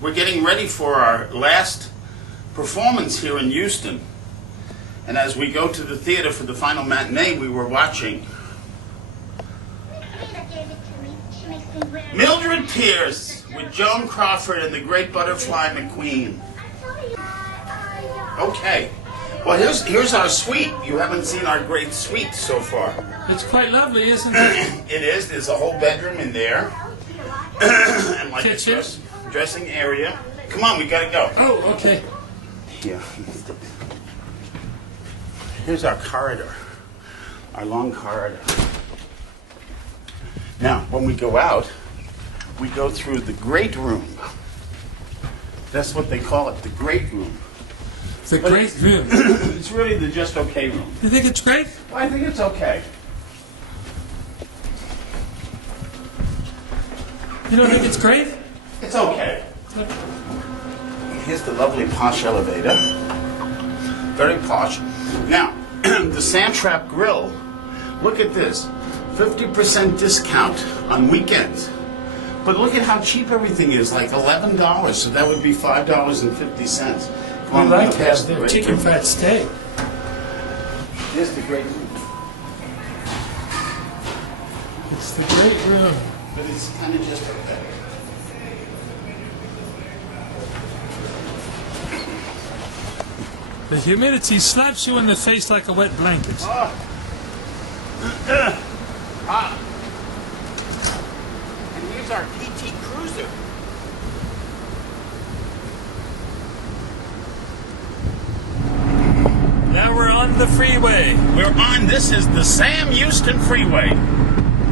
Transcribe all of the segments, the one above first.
We're getting ready for our last performance here in Houston. And as we go to the theater for the final matinee, we were watching Mildred Pierce with Joan Crawford and the Great Butterfly McQueen. Okay. Well, here's our suite. You haven't seen our great suite so far. It's quite lovely, isn't it? It is. There's a whole bedroom in there. And like Kitchen. a dressing area. Come on, we gotta go. Oh, okay. Yeah. Here's our corridor. Our long corridor. Now, when we go out, we go through the great room. That's what they call it, the great room. The great room. It's really the just okay room. You think it's great? Well, I think it's okay. You don't think it's great? It's okay. Here's the lovely posh elevator. Very posh. Now, the Sandtrap Grill. Look at this. 50% discount on weekends. But look at how cheap everything is, like $11. So that would be $5.50. I like that. Chicken fat steak. Here's the great room. It's the great room. But it's kind of just okay. The humidity slaps you in the face like a wet blanket. Ah. And here's our PT Cruiser. Now we're on the freeway. This is the Sam Houston Freeway.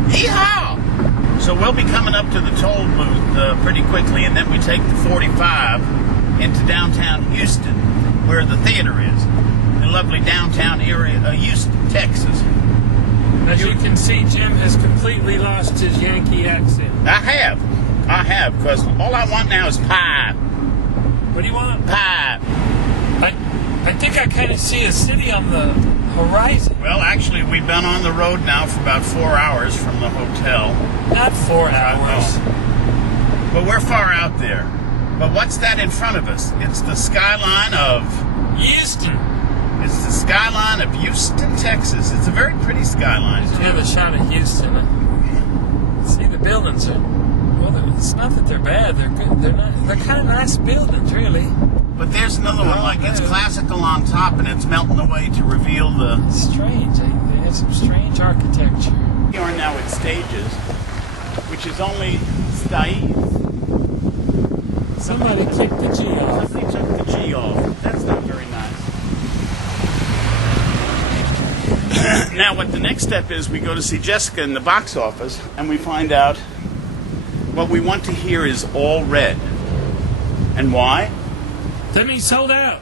Yeehaw! So we'll be coming up to the toll booth pretty quickly, and then we take the 45 into downtown Houston, where the theater is. The lovely downtown area of Houston, Texas. As you can see, Jim has completely lost his Yankee accent. I have, because all I want now is pie. What do you want? Pie. I think I kind of see a city on the horizon. Well, actually, we've been on the road now for about 4 hours from the hotel. Not 4 hours. But we're far out there. But what's that in front of us? It's the skyline of Houston. It's the skyline of Houston, Texas. It's a very pretty skyline. You have a shot of Houston. See, the buildings are... Well, it's not that they're bad. They're good. They're kind of nice buildings, really. But there's another one, like it's classical on top and it's melting away to reveal the... It's strange. They have some strange architecture. We are now at Stages, which is only Staiz. Somebody kicked the G off. Somebody took the G off. That's not very nice. Now, what the next step is, we go to see Jessica in the box office, and we find out what we want to hear is All Red. And why? That means sold out.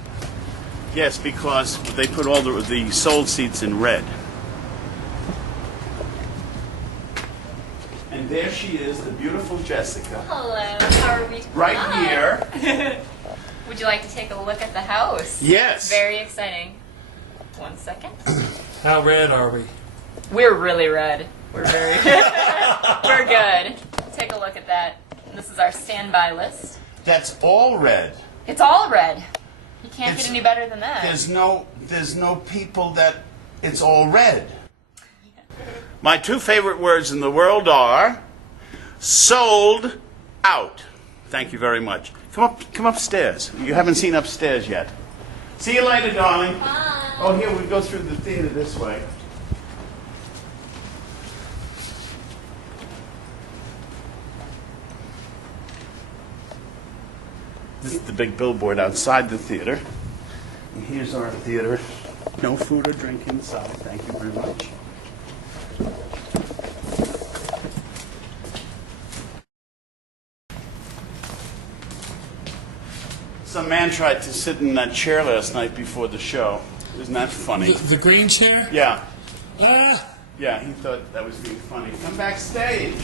Yes, because they put all the sold seats in red. And there she is, the beautiful Jessica. Hello, how are we? Right here. Would you like to take a look at the house? Yes. It's very exciting. 1 second. How red are we? We're really red. We're very... We're good. Take a look at that. This is our standby list. That's all red. It's all red. You can't get any better than that. There's no people that it's all red. My two favorite words in the world are sold out. Thank you very much. Come upstairs. You haven't seen upstairs yet. See you later, darling. Bye. Oh, here we go through the theater this way. This is the big billboard outside the theater. And here's our theater. No food or drink inside. Thank you very much. Some man tried to sit in that chair last night before the show. Isn't that funny? The green chair? Yeah. Ah! Yeah, he thought that was being funny. Come backstage.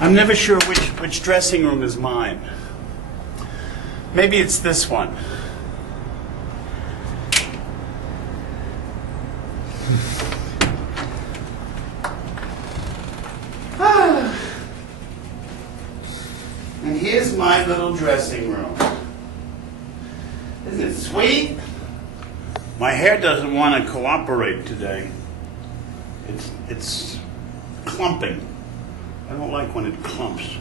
I'm never sure which dressing room is mine. Maybe it's this one. my little dressing room. Isn't it sweet? My hair doesn't want to cooperate today. It's clumping. I don't like when it clumps.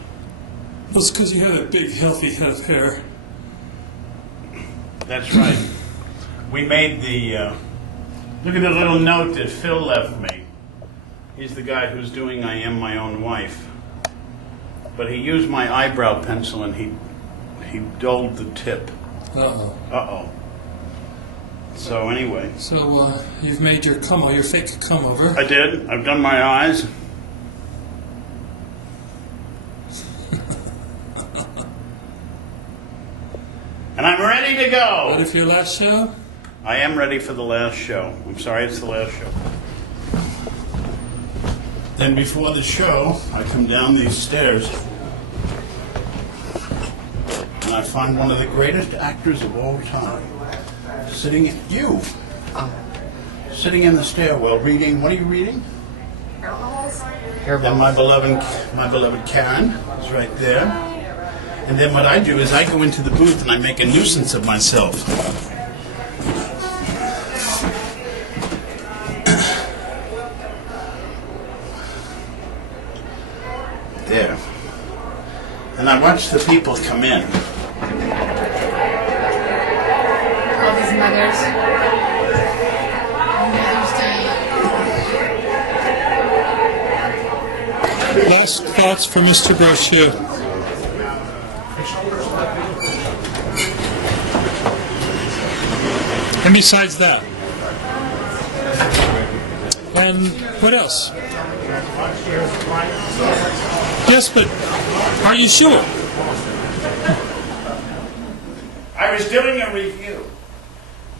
Well, it's because you had a big, healthy head of hair. That's right. We made the... look at the little note that Phil left me. He's the guy who's doing I Am My Own Wife. But he used my eyebrow pencil and he dulled the tip. Uh-oh. Uh-oh. So anyway. So you've made your fake come over. I did. I've done my eyes. And I'm ready to go. Ready for your last show? I am ready for the last show. I'm sorry it's the last show. Then before the show, I come down these stairs and I find one of the greatest actors of all time sitting in the stairwell reading. What are you reading? Then my beloved Karen is right there. And then what I do is I go into the booth and I make a nuisance of myself. There. And I watch the people come in. All these mothers. Last thoughts for Mr. Brochu. And besides that? And what else? Yes, but are you sure? I was doing a review.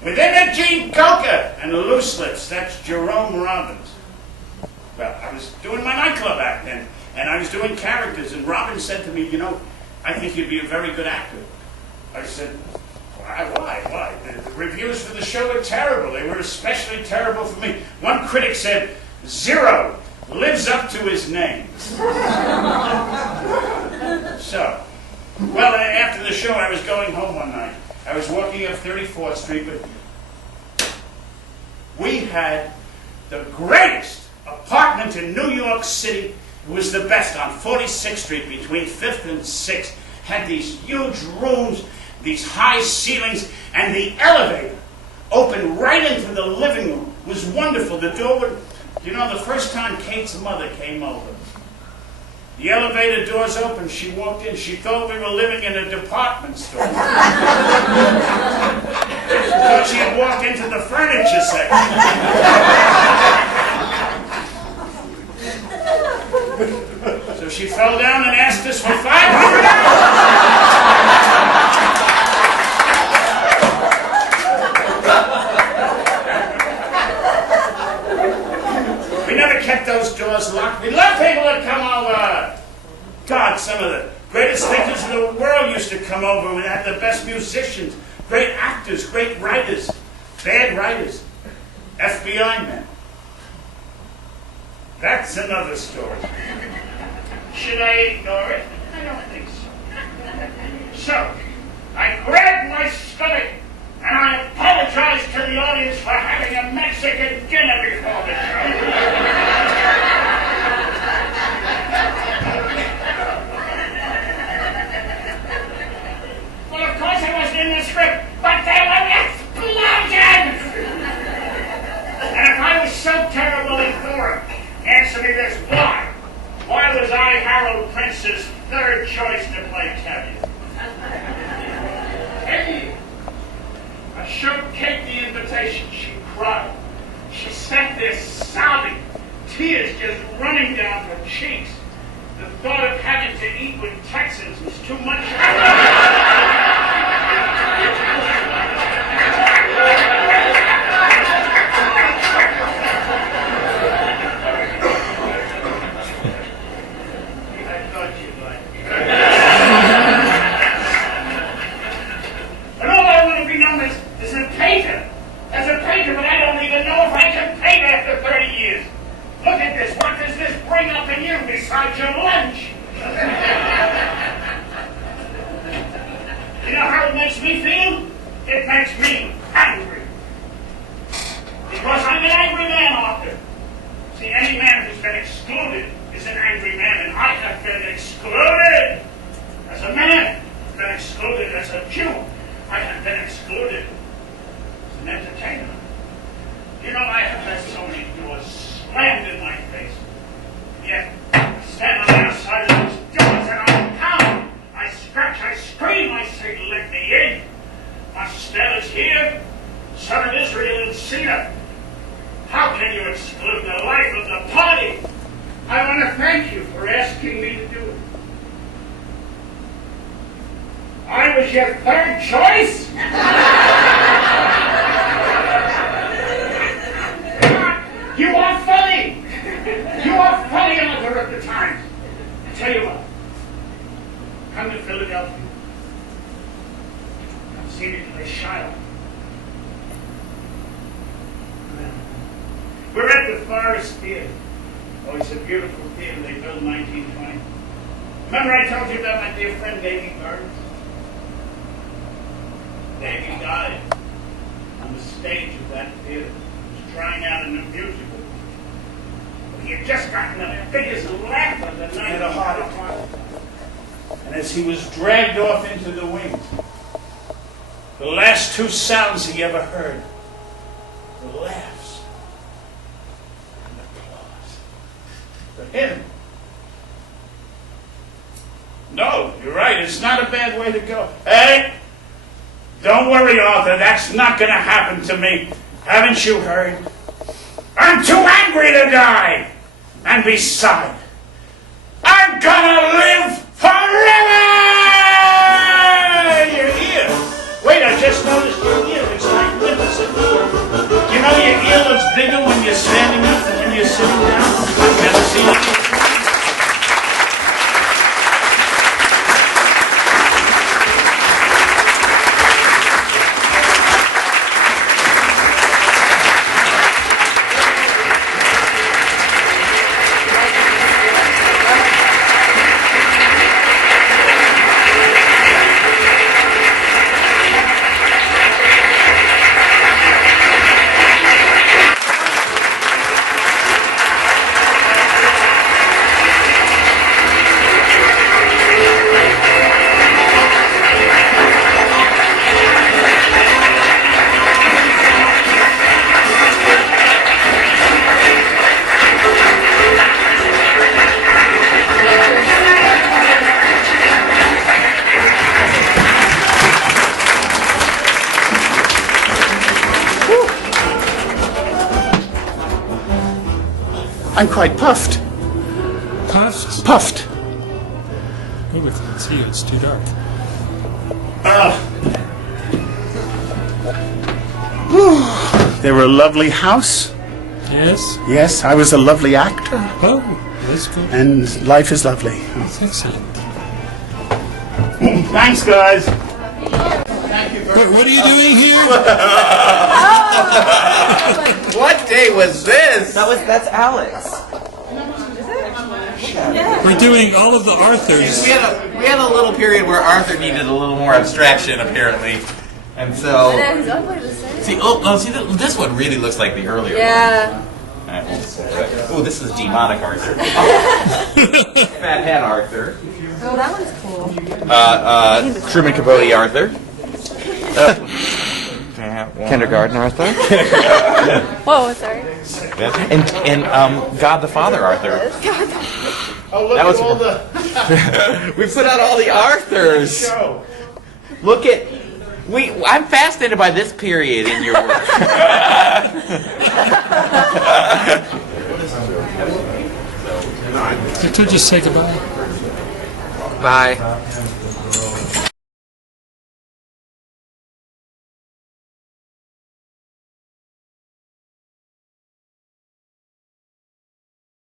Within a Gene Coker and the Loose Lips, that's Jerome Robbins. Well, I was doing my nightclub act then, and I was doing characters, and Robbins said to me, you know, I think you'd be a very good actor. I said, why? The reviews for the show were terrible. They were especially terrible for me. One critic said, Zero lives up to his name. So, well, after the show, I was going home one night. I was walking up 34th Street, but we had the greatest apartment in New York City. It was the best on 46th Street between 5th and 6th. Had these huge rooms, these high ceilings, and the elevator opened right into the living room. It was wonderful. The door would, the first time Kate's mother came over, the elevator doors opened, she walked in, she thought we were living in a department store. She thought she had walked into the furniture section. So she fell down and asked us for $500. We never kept those doors locked. We loved people to come over. God, some of the greatest thinkers in the world used to come over. We had the best musicians, great actors, great writers, bad writers, FBI men. That's another story. Should I ignore it? I don't think so. So, I grabbed my stomach and I apologized to the audience for having a Mexican dinner before the show. Well, of course it wasn't in the script, but there were explosions! And if I was so terribly bored, answer me this, why? Why was I Harold Prince's third choice to play Teddy? Teddy! I showed Kate the invitation. She cried. She sat there sobbing, tears just running down her cheeks. The thought of having to eat with Texans was too much for her. Besides your lunch. me feel? It makes me angry. Because I'm an angry man, Arthur. See, any man who's been excluded is an angry man, and I have been excluded as a man. I've been excluded as a Jew. I have been excluded as an entertainer. You know, I have had so many doors slammed in my face. Yet, I stand on the outside of those doors and I pound. I scratch, I scream, I say, let me in. Mostel is here, son of Israel in Cena. How can you exclude the life of the party? I want to thank you for asking me to do it. I was your third choice? You are funny! You are funny, Arthur, at the time. I tell you what, come to Philadelphia. Come see me play Shiloh. We're at the Forest Theater. Oh, it's a beautiful theater they built in 1920. Remember I told you about my dear friend Davy Burns? Davy died on the stage of that theater. He was trying out a new musical. He had just gotten the biggest laugh of the night. He had a heart attack. And as he was dragged off into the wings, the last two sounds he ever heard were laughs and applause. For him. No, you're right. It's not a bad way to go. Hey, don't worry, Arthur. That's not going to happen to me. Haven't you heard? I'm too angry to die. And beside, I'm gonna live forever! Your ear. Wait, I just noticed your ear. It's magnificent. You know your ear looks bigger when you're standing up than when you're sitting down? I've never seen it. I'm quite puffed. Puffed? Puffed. Oh, we can't see you. It's too dark. They were a lovely house. Yes? Yes, I was a lovely actor. Oh, that's good. And life is lovely. That's excellent. Thanks, guys. Thank you very much. What are you doing here? What day was this? That's Alex. We're doing all of the Arthurs. We had a little period where Arthur needed a little more abstraction, apparently, and so. See, this one really looks like the earlier one. Yeah. Oh, this is demonic Arthur. Fat hat Arthur. Oh, that one's cool. Truman Capote Arthur. Kindergarten Arthur. Whoa, sorry. And God the Father Arthur. Oh, look That was- at all the We put out all the Arthurs. show. Look at. I'm fascinated by this period in your work. Could you just say goodbye? Bye.